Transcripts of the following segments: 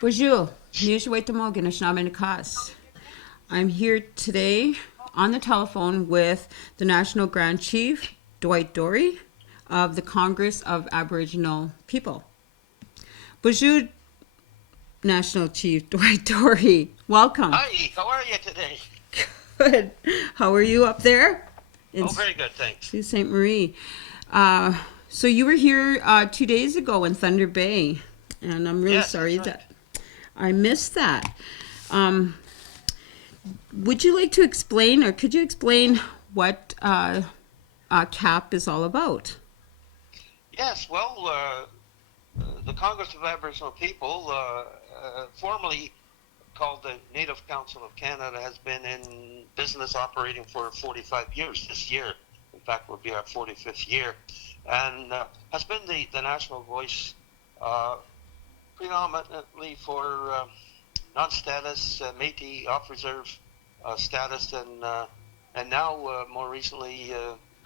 Bonjour, I'm here today on the telephone with the National Grand Chief, Dwight Dorey, of the Congress of Aboriginal People. Bonjour, National Chief Dwight Dorey. Welcome. Hi, how are you today? Good. How are you up there in Oh, very good, thanks. Sault Ste. Marie? So you were here 2 days ago in Thunder Bay, and I'm really Yes, sorry that's right. that I missed that. Um, would you like to explain, or could you explain what CAP is all about? Yes, well, the Congress of Aboriginal People, formerly called the Native Council of Canada, has been in business operating for 45 years this year. In fact, will be our 45th year, and has been the national voice predominantly for non-status, Métis, off-reserve status, and now more recently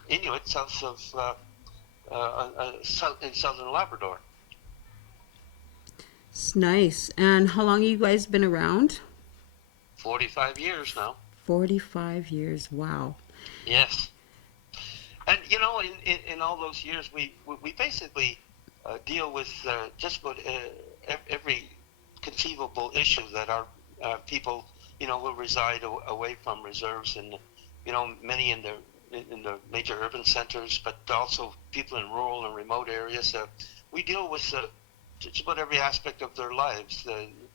Inuit south of in southern Labrador. It's nice. And how long you guys been around? 45 years now. 45 years. Wow. Yes, and in all those years, we basically deal with just about every conceivable issue that our people, will reside away from reserves, and many in the major urban centers, but also people in rural and remote areas. We deal with just about every aspect of their lives.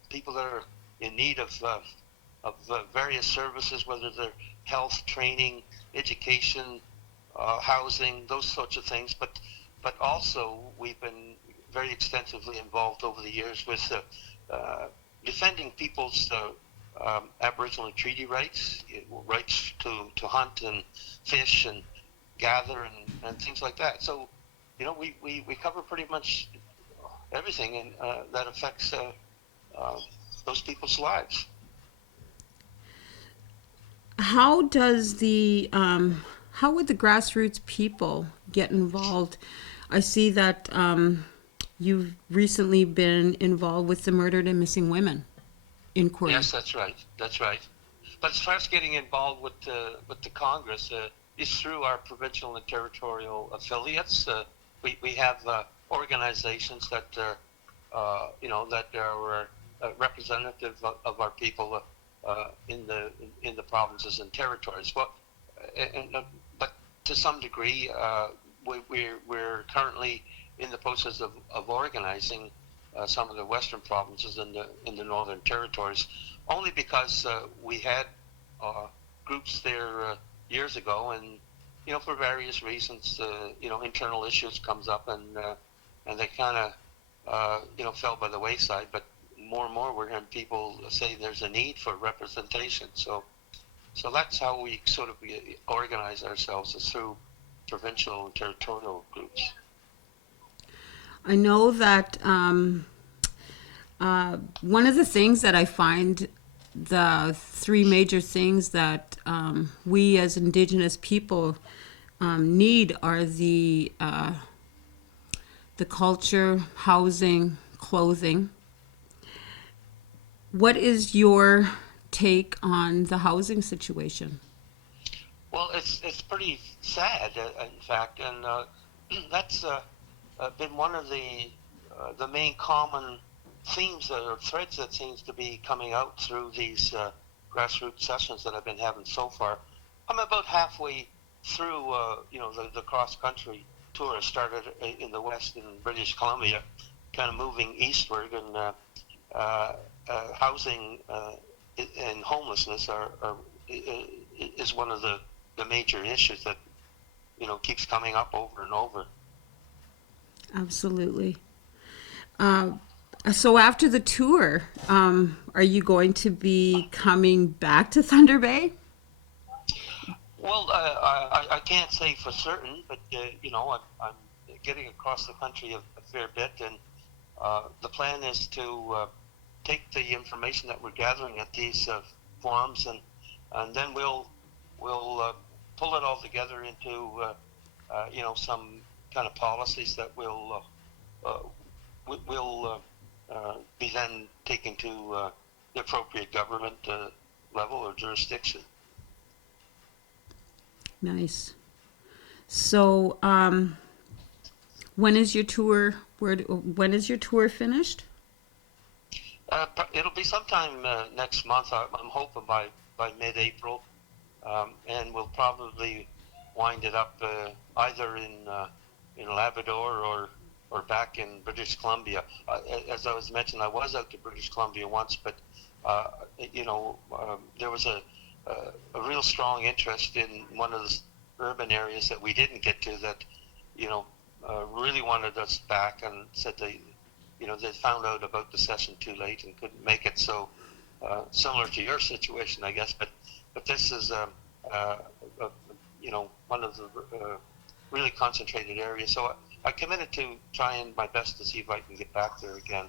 People that are in need of various services, whether they're health, training, education, housing, those sorts of things. But also we've been very extensively involved over the years with defending people's Aboriginal treaty rights, rights to hunt and fish and gather and things like that. So, we cover pretty much everything and that affects those people's lives. How does how would the grassroots people get involved? I see that you've recently been involved with the murdered and missing women inquiry. Yes, that's right. That's right. But as far as getting involved with the Congress, is through our provincial and territorial affiliates. We have organizations that that are representative of our people in the provinces and territories. But to some degree, we're currently in the process of organizing some of the western provinces in the northern territories, only because we had groups there years ago, and for various reasons, internal issues comes up, and they kind of fell by the wayside. But more and more, we're hearing people say there's a need for representation. So that's how we sort of organize ourselves, is through provincial and territorial groups. I know that one of the things that I find, the three major things that we as Indigenous people need are the culture, housing, clothing. What is your take on the housing situation? Well, it's pretty sad, in fact, and that's been one of the main common themes or threads that seems to be coming out through these grassroots sessions that I've been having so far. I'm about halfway through, the cross country tour. I started in the west in British Columbia, kind of moving eastward, and housing and homelessness is one of the major issues that keeps coming up over and over. Absolutely. Uh, so after the tour, are you going to be coming back to Thunder Bay? Well, I can't say for certain, but I'm getting across the country a fair bit, and the plan is to take the information that we're gathering at these forums, and then we'll pull it all together into some kind of policies that will be then taken to the appropriate government level or jurisdiction. Nice. So, when is your tour? When is your tour finished? It'll be sometime next month. I'm hoping by mid-April, and we'll probably wind it up either in Labrador or back in British Columbia. As I was mentioned, I was out to British Columbia once, but there was a real strong interest in one of the urban areas that we didn't get to that, really wanted us back and said they found out about the session too late and couldn't make it. So similar to your situation, I guess, but this is one of the really concentrated areas. So I committed to trying my best to see if I can get back there again.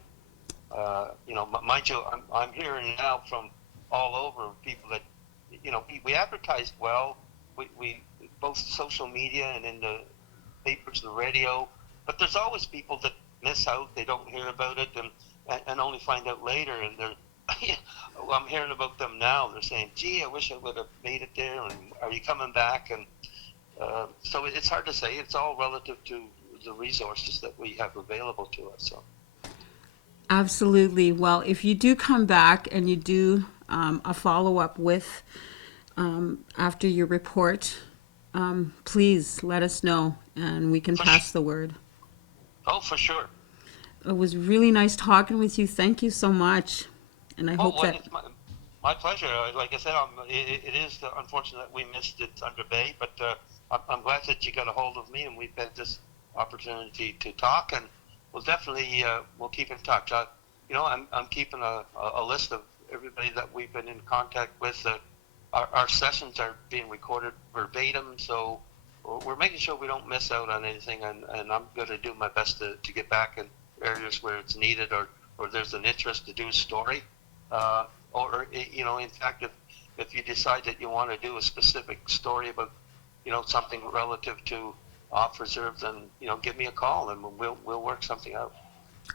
Mind you, I'm hearing now from all over people that, we advertised well. We both social media and in the papers, the radio, but there's always people that miss out. They don't hear about it and only find out later. And well, I'm hearing about them now. They're saying, "Gee, I wish I would have made it there." And are you coming back? And so it's hard to say. It's all relative to the resources that we have available to us. So. Absolutely. Well, if you do come back and you do a follow-up with after your report, please let us know and we can pass the word. Oh, for sure. It was really nice talking with you. Thank you so much. And I hope that... It's my pleasure. Like I said, it is unfortunate that we missed it under Bay, but I'm glad that you got a hold of me and we've had this opportunity to talk, and we'll definitely we'll keep in touch. I'm keeping a list of everybody that we've been in contact with. Our sessions are being recorded verbatim, so we're making sure we don't miss out on anything, and I'm going to do my best to get back in areas where it's needed or there's an interest to do a story. In fact, if you decide that you want to do a specific story about, something relative to off reserve, then, give me a call and we'll work something out.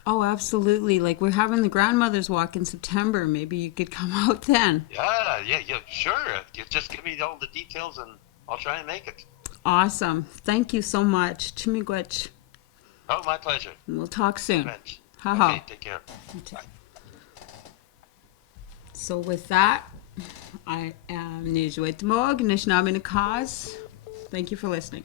Oh, absolutely. Like, we're having the grandmother's walk in September. Maybe you could come out then. Yeah, sure. You just give me all the details and I'll try and make it. Awesome. Thank you so much. Chimigwech. Oh, my pleasure. And we'll talk soon. Ha-ha. Okay, take care. Bye. So with that, I am Dwight Dorey, Nishnabin Cause. Thank you for listening.